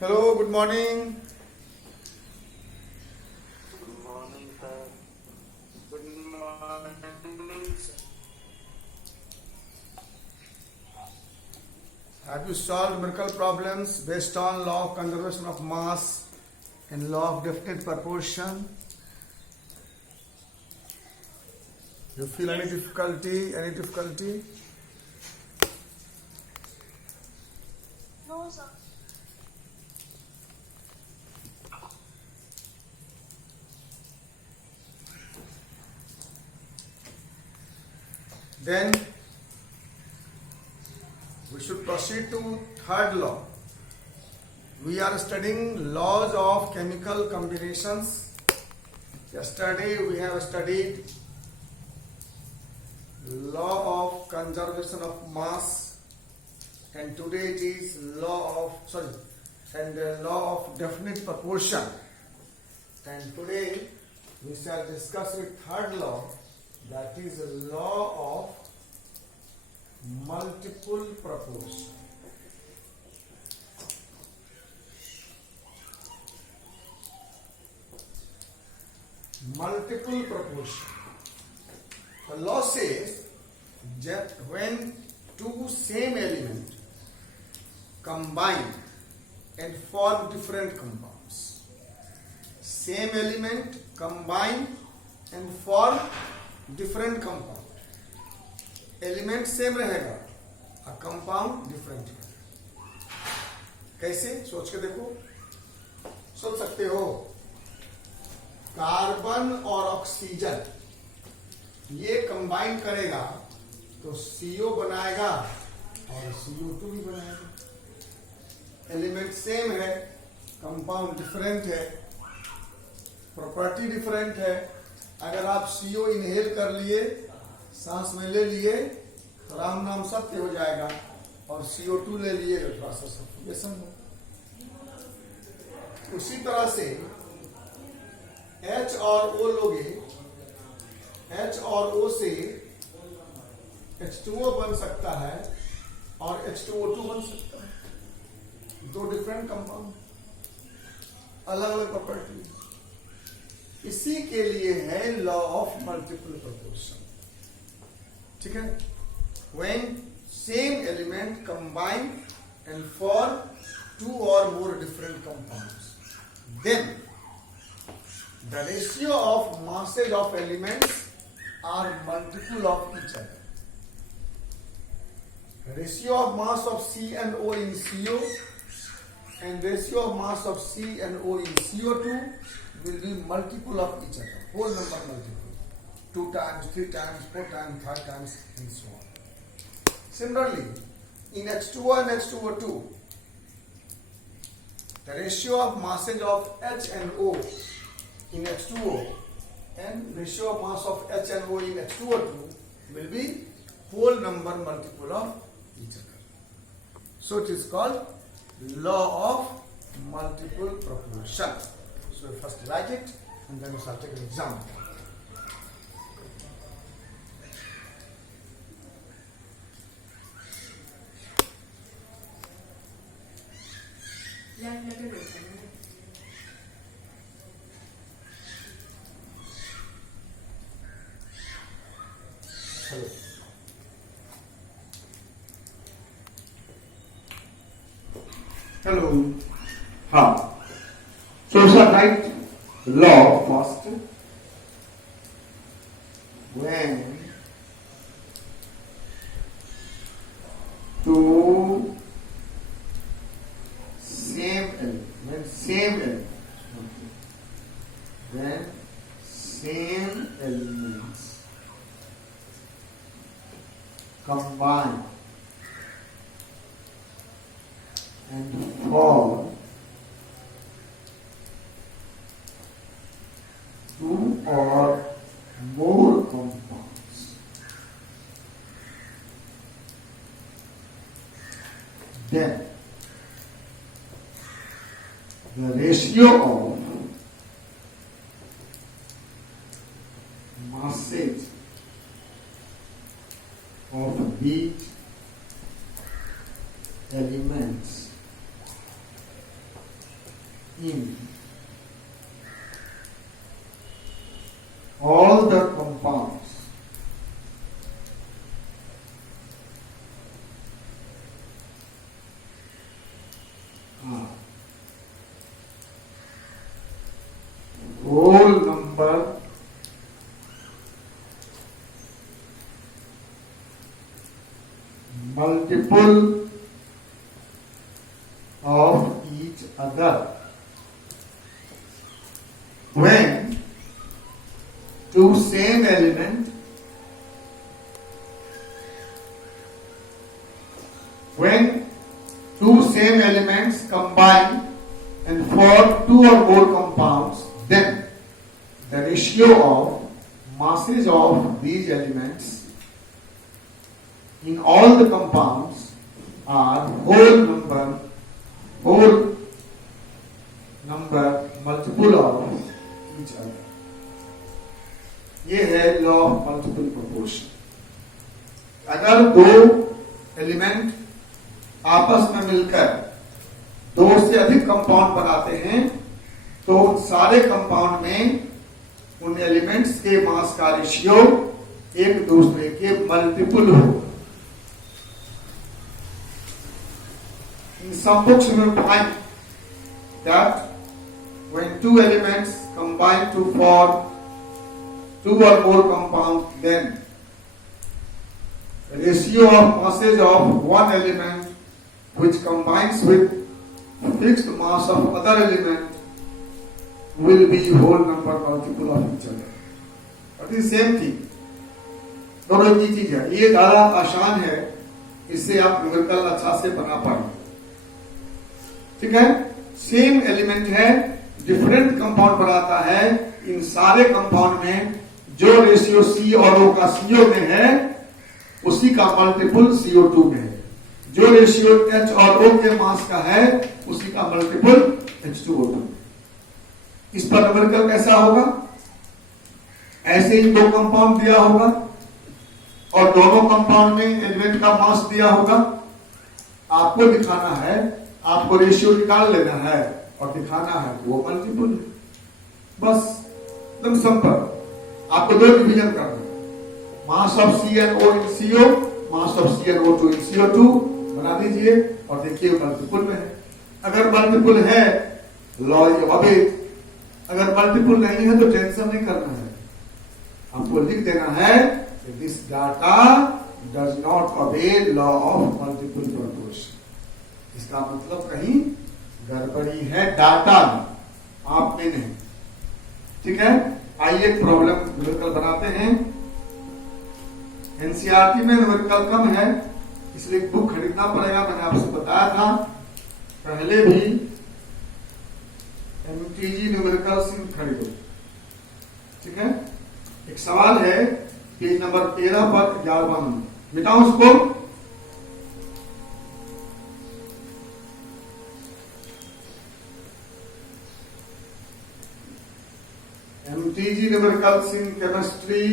Hello, good morning. Good morning, sir. Good morning, sir. Have you solved numerical problems based on law of conservation of mass and law of definite proportion? You feel any difficulty? Any difficulty? No, sir. Then we should proceed to third law. We are studying laws of chemical combinations. Yesterday we have studied law of conservation of mass, and today it is law of definite proportion. And today we shall discuss with third law, that is the law of multiple proportion. Multiple proportion. The law says that when two same elements combine and form different compounds, same element combine and form different compound, element same रहेगा और compound different रहेगा. कैसे? सोच के देखो. सोच सकते हो, कार्बन और ऑक्सीजन ये कंबाइन करेगा तो CO बनाएगा और CO2 भी बनाएगा. एलिमेंट सेम है, कंपाउंड डिफरेंट है, प्रॉपर्टी डिफरेंट है. अगर आप CO इनहेल कर लिए, सांस में ले लिए, तो राम नाम सत्य हो जाएगा, और CO2 ले लिए तो थोड़ा सा सफोकेशन हो. उसी तरह से H और O लोगे, H और O से H2O बन सकता है और H2O2 बन सकता है. दो डिफरेंट कंपाउंड, अलग अलग प्रॉपर्टी. इसी के लिए है लॉ ऑफ मल्टीपल प्रोपोर्शन. ठीक है? When same element combine and form two or more different compounds, then the ratio of masses of elements are multiple of each other. Ratio of mass of C and O in CO and ratio of mass of C and O in CO2 will be multiple of each other. Whole number multiple. 2 times, 3 times, 4 times, 5 times, and so on. Similarly, in H2O and H2O2, the ratio of masses of H and O in H2O and ratio of mass of H and O in H2O2 will be whole number multiple of each other. So it is called law of multiple proportion. So we first write it and then we shall take an example. Hello. So we shall write law first. When two same element, when same elements combine and form two or more compounds, then the ratio of masses of each elements in all the compounds are whole number multiple of each other when two same element combine and form two or more compounds, then the ratio of masses of these elements in all the compounds are whole number multiple of each other. ये है law of multiple proportion. अगर दो element आपस में मिलकर दो से अधिक कंपाउंड बनाते हैं तो सारे कंपाउंड में उन एलिमेंट्स के मास का रेशियो एक दूसरे के मल्टीपल हो. In some books you will find that when two elements combine to form two or more compounds, then the ratio of masses of one element which combines with fixed mass of other element will be whole number multiple of each other. But the same thing. दोनों की चीज है. ये ज्यादा आसान है, इससे आप न्यूमेरिकल अच्छा से बना पाएंगे. ठीक है. सेम एलिमेंट है, डिफरेंट कंपाउंड बनाता है. इन सारे कंपाउंड में जो रेशियो सी और ओ का सीओ में है उसी का मल्टीपल CO2 में है. जो रेशियो H और O के मास का है उसी का मल्टीपल H2O2. इस पर न्यूमेरिकल कैसा होगा? ऐसे ही दो कंपाउंड दिया होगा और दोनों कंपाउंड में एलिमेंट का मास दिया होगा. आपको दिखाना है, आपको रेशियो निकाल लेना है और दिखाना है वो मल्टीपल है. बस एकदम सिंपल. आपको दो डिवीजन करना है. Mass of CnO in CO, mass of CnO2 in CO2 बना दीजिए और देखिए मल्टीपल में है. अगर मल्टीपल है लॉ अबे, अगर मल्टीपल नहीं है तो टेंशन नहीं करना है. आपको लिख देना है this data does not obey law of multiple proportion. इसका मतलब कहीं गड़बड़ी है डाटा में, आप में नहीं. ठीक है. आइए प्रॉब्लम न्यूमेरिकल बनाते हैं. एनसीईआरटी में न्यूमेरिकल कम है इसलिए बुक खरीदना पड़ेगा. मैंने आपसे बताया था पहले भी एमटीजी न्यूमेरिकल खरीदो. ठीक है. एक सवाल है पेज नंबर 13 पर 11वां नंबर. मिटाऊं उसको. MTG numericals in chemistry,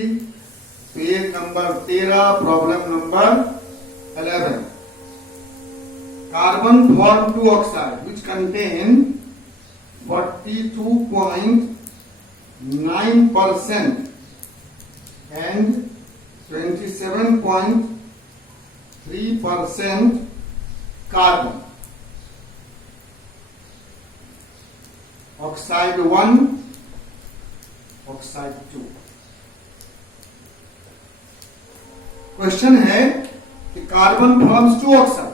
page number 13, problem number 11. Carbon form two oxide which contain 42.9% and 27.3% carbon. Oxide 1, oxide 2. Question है कि carbon forms two oxide.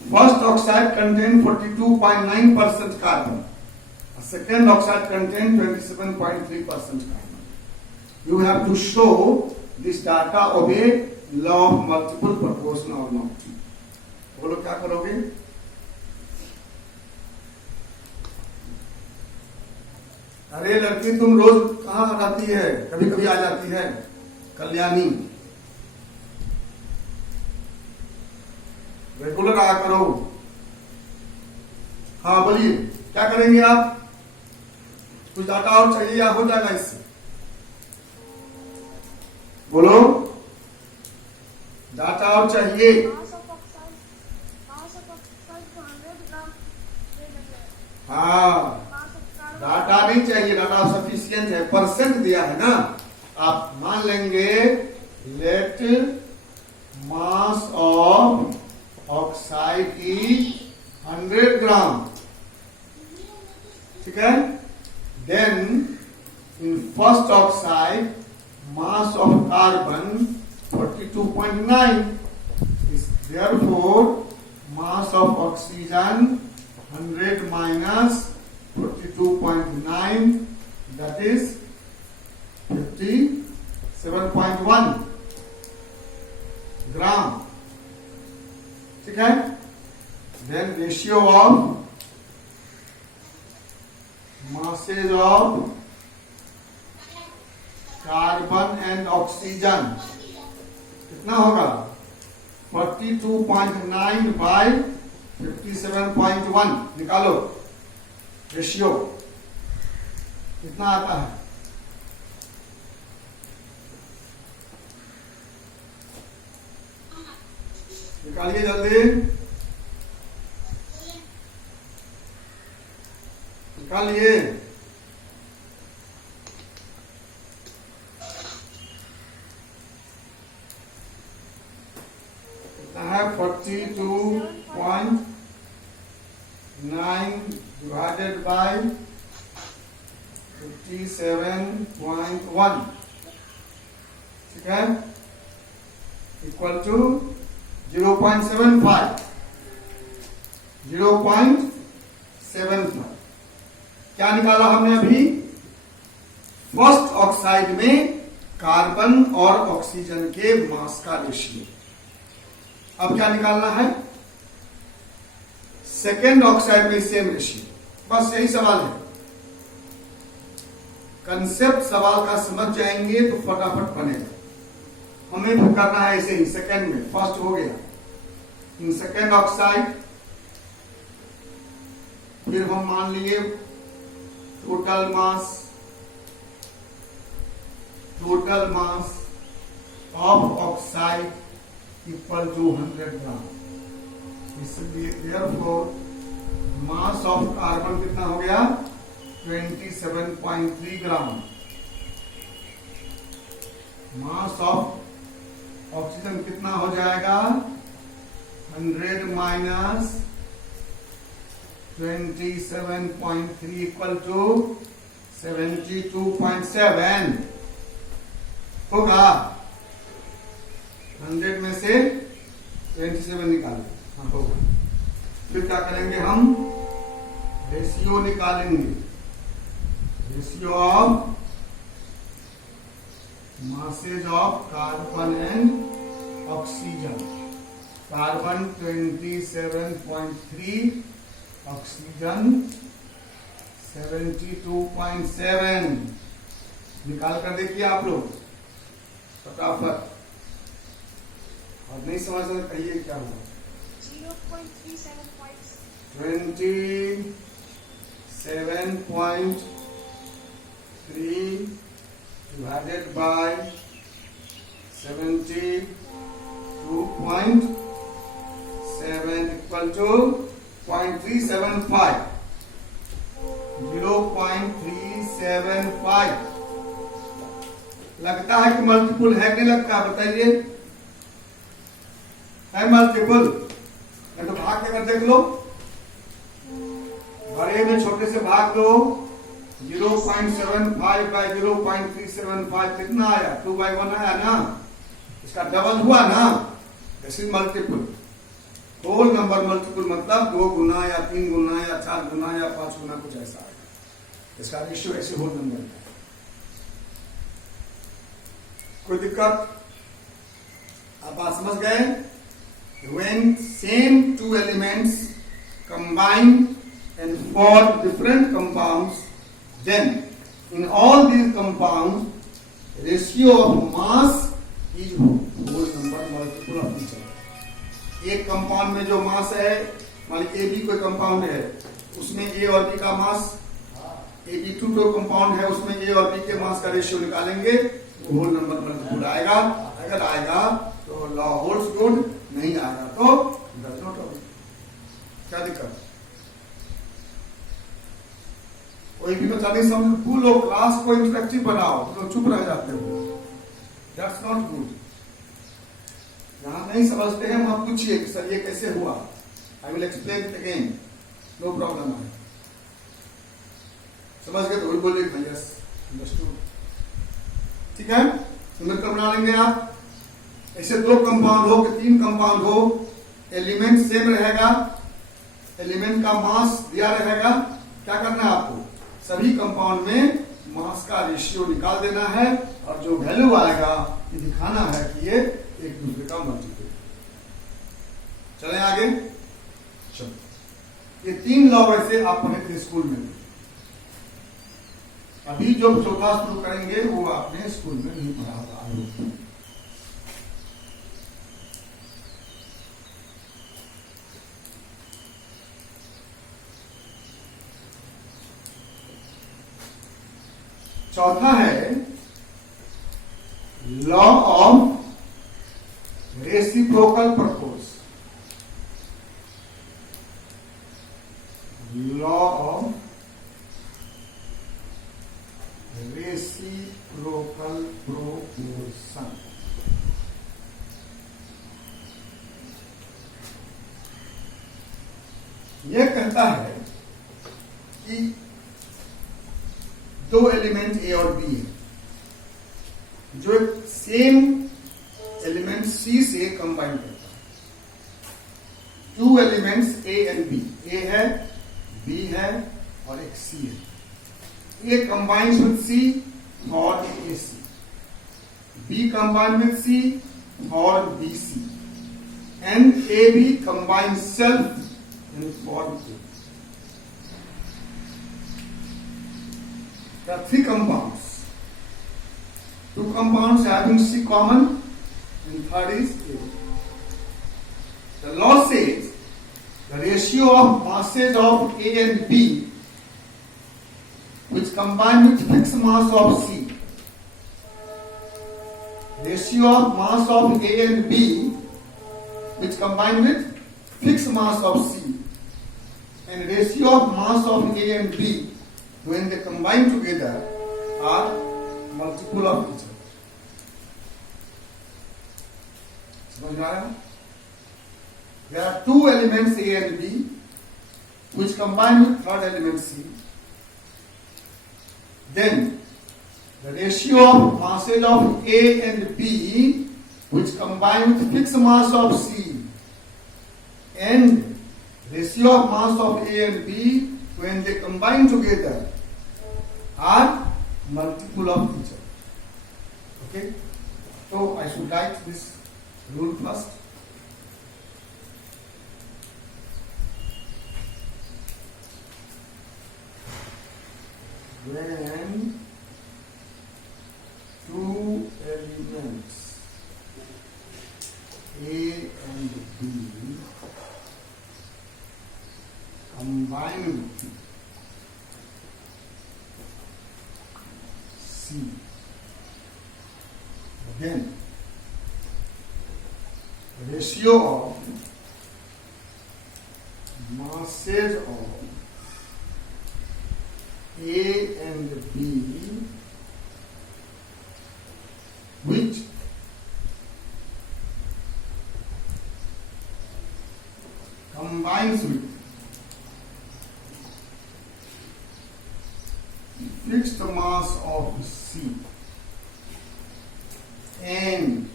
First oxide contain 42.9% carbon, second oxide contain 27.3% carbon. You have to show this data obey law of multiple proportion और not. बोलो क्या करोगे? अरे लड़की तुम रोज कहाँ आती है? कभी कभी आ जाती है. कल्याणी रेगुलर आया करो. हाँ बोलिए क्या करेंगे आप? कुछ डाटा और चाहिए या हो जाएगा इससे? बोलो डाटा और चाहिए? Mass of oxide 100 gram. हाँ, mass of carbon. डाटा नहीं चाहिए, डाटा सफिशियंट है, परसेंट दिया है ना। आप मान लेंगे let mass of oxide is 100 gram, ठीक है। Then in first oxide mass of carbon 42.9 is therefore mass of oxygen 100 minus 42.9, that is 57.1 gram, ठीक है। देन ratio of masses of carbon and oxygen कितना होगा 42.9 बाई 57.1, निकालो रेशियो कितना आता है। निकालिए जल्दी, निकालिए। कितना है 42.9 डिवाइडेड बाय 57.1, ठीक है, इक्वल टू 0.75, 0.75। क्या निकाला हमने अभी? फर्स्ट ऑक्साइड में कार्बन और ऑक्सीजन के मास का रेशियो। अब क्या निकालना है? सेकेंड ऑक्साइड में सेम रेशियो। बस यही सवाल है। कंसेप्ट सवाल का समझ जाएंगे तो फटाफट बनेगा। हमें भी करना है ऐसे ही, सेकेंड में फर्स्ट हो गया, इन सेकेंड ऑक्साइड, फिर हम मान लिए total mass of oxide equal to 100 gram. इसलिए देयरफॉर मास ऑफ कार्बन कितना हो गया 27.3 ग्राम, मास ऑफ ऑक्सीजन कितना हो जाएगा 100 माइनस 27.3 इक्वल टू 72.7 होगा। 100 में से 27 निकालें, हाँ होगा। फिर क्या करेंगे हम? रेशियो निकालेंगे, ratio of masses of carbon and oxygen. Carbon 27.3, oxygen 72.7। निकाल कर देखिए आप लोग फटाफट, और नहीं समझ सकते कहिए क्या हुआ। 27.3 divided by 72.7 equal to 0.375, 0.375। लगता है कि मल्टीपुल है कि नहीं लगता? बताइए, है मल्टीपुल? मैं तो भाग के कर देख लो, बड़े में छोटे से भाग दो। 0.75 बाय 0.375 कितना आया? 2/1 आया ना, इसका डबल हुआ ना, this is multiple. Whole number multiple मतलब 2 गुना या 3 गुना या 4 गुना या 5 गुना, कुछ ऐसा आएगा। इसका रेशियो ऐसे होल नंबर है। कोई दिक्कत? आप बात समझ गए? When same two elements combine and form different compounds, then in all these compounds ratio of mass is whole number multiple of each other। एक कंपाउंड में जो मास है, मान लीजिए AB कोई कंपाउंड है, उसमें A और B का मास, AB2 जो कंपाउंड है उसमें A और B के मास का रेशियो निकालेंगे, होल नंबर मल्टीपल आएगा। अगर आएगा तो लॉ होल्ड्स गुड, नहीं आएगा तो डज नॉट होल्ड। क्या दिक्कत? लर्निंग समथिंग, बोलो, क्लास को इंटरेक्टिव बनाओ, तो चुप रह जाते हो, दैट्स नॉट गुड। यहां नहीं समझते हैं वहां पूछिए कि सर ये कैसे हुआ, I will explain it again, no problem है। समझ गए तो वही बोलिए भाई यस अंडरस्टूड, ठीक है। न्यूमेरिकल बना लेंगे आप, ऐसे 2 कंपाउंड हो कि 3 कंपाउंड हो, एलिमेंट सेम रहेगा, एलिमेंट का मास दिया रहेगा, क्या करना है आपको, सभी कंपाउंड में मास का रेशियो निकाल देना है, और जो वैल्यू आएगा ये दिखाना है कि ये एक दूसरे का मल्टीपल। चलें आगे, चलो, ये 3 लॉ वैसे आप पढ़े थे स्कूल में, अभी जो चौथा शुरू करेंगे वो आपने स्कूल में नहीं पढ़ा होगा। चौथा है law of reciprocal propose, law of reciprocal proportion. यह कहता है कि 2 एलिमेंट ए और बी है, जो एक सेम एलिमेंट सी से कंबाइन करता है। 2 एलिमेंट्स ए एंड बी, ए है, बी है और एक सी है। A combines with C for AC, B combines with C for BC, and AB combines self and for A. There are 3 compounds. 2 compounds having C common, and third is A. The law says the ratio of masses of A and B, which combine with fixed mass of C, ratio of mass of A and B, which combine with fixed mass of C, and ratio of mass of A and B, when they combine together, are multiple of each other. समझ में आ रहा है? There are 2 elements A and B, which combine with third element C. Then the ratio of masses of A and B, which combine with fixed mass of C, and ratio of mass of A and B when they combine together, are multiple of each other. Okay, so I should write this rule first. When 2 elements A and B combine with C, then ratio of masses of A and B, which combines with fixed mass of C and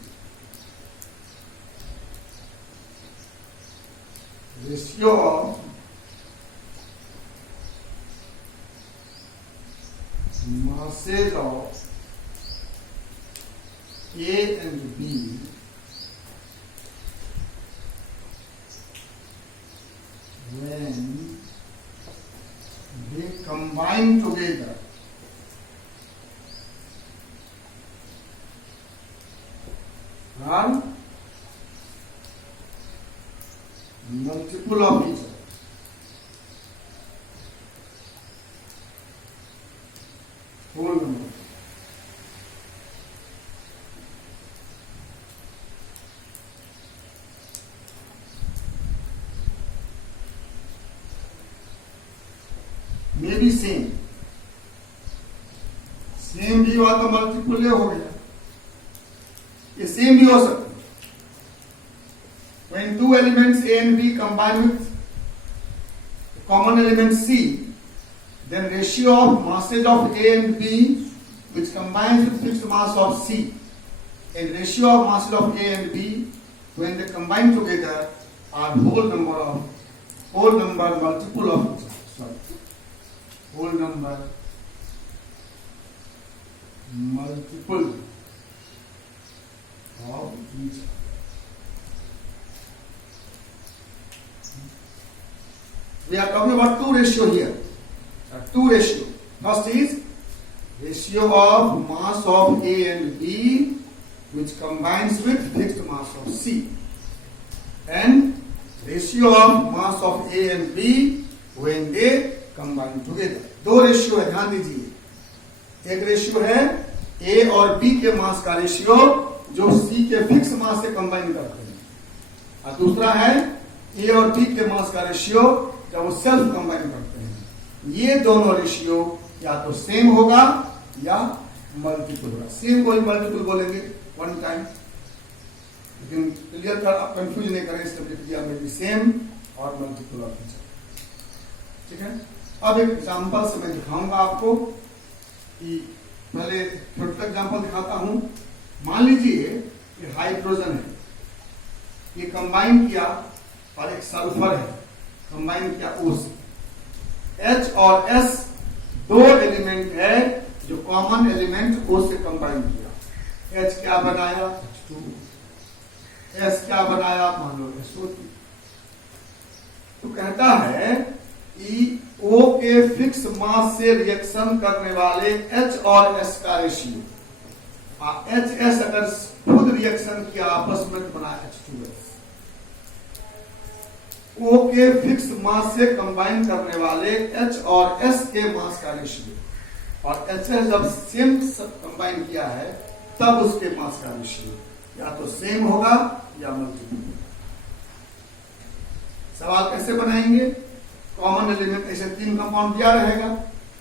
ratio of masses of A and B when they combine together are multiple of each other. Whole number. May be same. हुआ तो multiple ए हो गया। ये same भी हो सकता है। When two elements A and B combine with common element C, then ratio of masses of A and B, which combines with fixed mass of C, and ratio of masses of A and B, when they combine together, are whole number multiple of each other. Sorry, whole number multiple of each other. We are talking about two ratio here. Two ratio. First is ratio of mass of A and B, which combines with fixed mass of C, and ratio of mass of A and B when they combine together. दो ratio है, ध्यान दीजिए। एक ratio है A और B के मास का ratio जो C के फिक्स मास से कंबाइन करते हैं, और दूसरा है A और B के मास का रेशियो जब वो सेल्फ कंबाइन करते हैं। ये दोनों रेशियो या तो सेम होगा या मल्टीपल होगा। सेम को ही मल्टीपल बोलेंगे वन टाइम, लेकिन क्लियर कर आप कंफ्यूज नहीं करें, इसलिए लिख दिया में भी सेम और मल्टीपल ऑफ ईच अदर। ठीक है, अब एक एग्जांपल से मैं दिखाऊंगा आपको कि पहले छोटा एग्जांपल दिखाता हूं। मान लीजिए ये हाइड्रोजन है, ये कंबाइन किया और एक सल्फर है, कंबाइन किया O से। H और S दो एलिमेंट है जो कॉमन एलिमेंट O से कंबाइन किया। H क्या बनाया? H2। S क्या बनाया? मान लो SO2। तो कहता है कि O के फिक्स मास से रिएक्शन करने वाले H और S का रेशियो, HS अगर खुद रिएक्शन किया आपस में तो बना H2S। O के फिक्स मास से कंबाइन करने वाले H और S के मास का रेशियो, और HS जब सेम कंबाइन किया है तब उसके मास का रेशियो या तो सेम होगा या मल्टीपल। सवाल कैसे बनाएंगे? कॉमन एलिमेंट, ऐसे तीन कंपाउंड दिया रहेगा,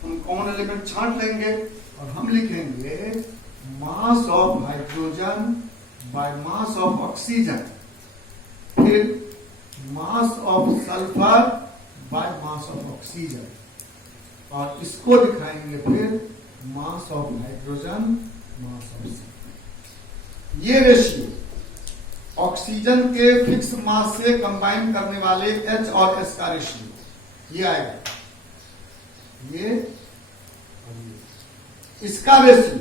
हम कॉमन एलिमेंट छांट लेंगे और हम लिखेंगे mass of hydrogen by mass of oxygen, फिर mass of sulphur by mass of oxygen, और इसको दिखाएंगे फिर mass of hydrogen mass of sulphur. ये रेशियो ऑक्सीजन के फिक्स मास से कंबाइन करने वाले H और S का रेशियो ये आएगा, ये इसका रेशियो